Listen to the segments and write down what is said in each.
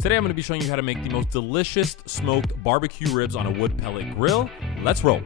Today I'm going to be showing you how to make the most delicious smoked barbecue ribs on a wood pellet grill. Let's roll.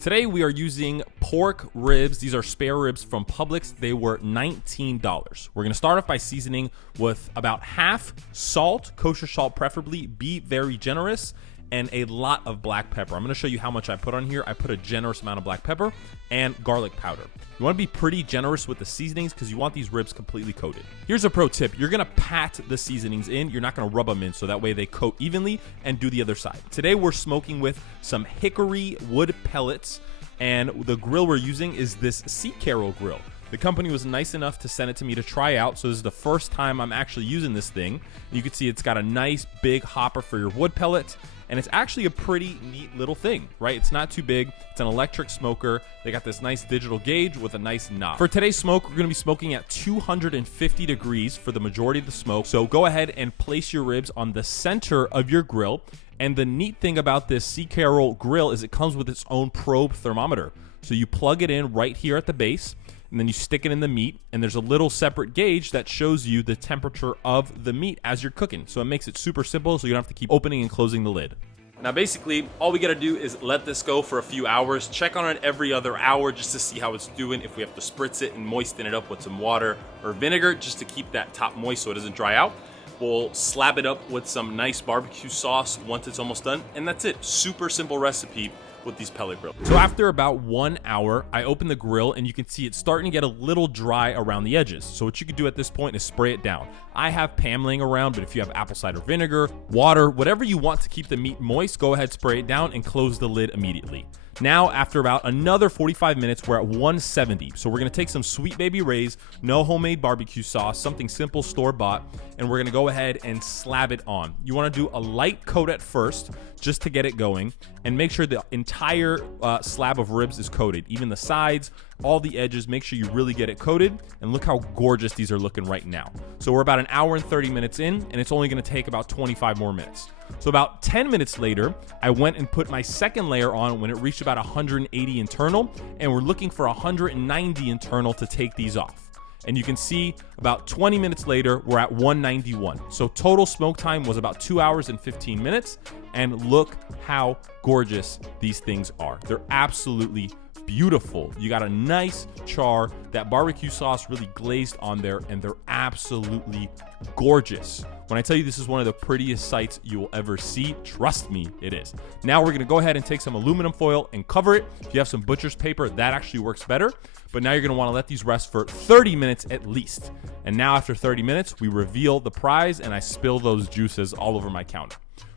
Today we are using pork ribs. These are spare ribs from Publix. They were $19. We're going to start off by seasoning with about half salt, kosher salt preferably. Be very generous. And a lot of black pepper. I'm going to show you how much I put on here. I put a generous amount of black pepper and garlic powder. You want to be pretty generous with the seasonings because you want these ribs completely coated. Here's a pro tip. You're going to pat the seasonings in. You're not going to rub them in so that way they coat evenly, and do the other side. Today we're smoking with some hickory wood pellets, and the grill we're using is this Sea Carol grill. The company was nice enough to send it to me to try out, so this is the first time I'm actually using this thing. You can see it's got a nice big hopper for your wood pellet, and it's actually a pretty neat little thing, right? It's not too big. It's an electric smoker. They got this nice digital gauge with a nice knob. For today's smoke, we're gonna be smoking at 250 degrees for the majority of the smoke. So go ahead and place your ribs on the center of your grill. And the neat thing about this Sea Carol grill is it comes with its own probe thermometer. So you plug it in right here at the base, and then you stick it in the meat, and there's a little separate gauge that shows you the temperature of the meat as you're cooking. So it makes it super simple, so you don't have to keep opening and closing the lid. Now basically, all we gotta do is let this go for a few hours, check on it every other hour just to see how it's doing, if we have to spritz it and moisten it up with some water or vinegar just to keep that top moist so it doesn't dry out. We'll slab it up with some nice barbecue sauce once it's almost done, and that's it. Super simple recipe with these pellet grills. So after about 1 hour, I open the grill and you can see it's starting to get a little dry around the edges. So what you can do at this point is spray it down. I have Pam laying around, but if you have apple cider vinegar, water, whatever you want to keep the meat moist, go ahead, spray it down and close the lid immediately. Now, after about another 45 minutes, we're at 170. So we're gonna take some Sweet Baby Ray's, no homemade barbecue sauce, something simple store-bought, and we're gonna go ahead and slab it on. You wanna do a light coat at first, just to get it going, and make sure the entire slab of ribs is coated, even the sides, all the edges. Make sure you really get it coated, and look how gorgeous these are looking right now. So we're about an hour and 30 minutes in, and it's only gonna take about 25 more minutes. So about 10 minutes later, I went and put my second layer on when it reached about 180 internal, and we're looking for 190 internal to take these off. And you can see about 20 minutes later, we're at 191. So total smoke time was about 2 hours and 15 minutes. And look how gorgeous these things are. They're absolutely beautiful. You got a nice char, that barbecue sauce really glazed on there, and they're absolutely gorgeous. When I tell you this is one of the prettiest sights you will ever see, trust me, it is. Now we're gonna go ahead and take some aluminum foil and cover it. If you have some butcher's paper, that actually works better. But now you're gonna wanna let these rest for 30 minutes at least. And now after 30 minutes, we reveal the prize, and I spill those juices all over my counter.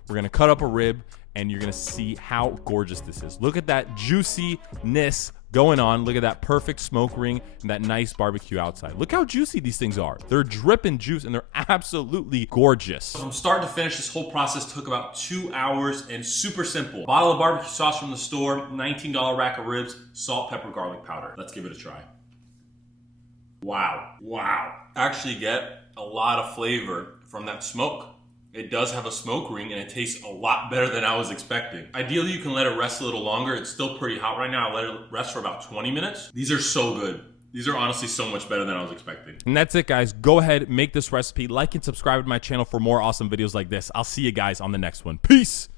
We're gonna cut up a rib, and you're gonna see how gorgeous this is. Look at that juiciness going on. Look at that perfect smoke ring and that nice barbecue outside. Look how juicy these things are. They're dripping juice, and they're absolutely gorgeous. From start to finish, this whole process took about 2 hours, and super simple. Bottle of barbecue sauce from the store, $19 rack of ribs, salt, pepper, garlic powder. Let's give it a try. Wow. Actually get a lot of flavor from that smoke. It does have a smoke ring, and it tastes a lot better than I was expecting. Ideally, you can let it rest a little longer. It's still pretty hot right now. I let it rest for about 20 minutes. These are so good. These are honestly so much better than I was expecting. And that's it, guys. Go ahead, make this recipe, like and subscribe to my channel for more awesome videos like this. I'll see you guys on the next one. Peace.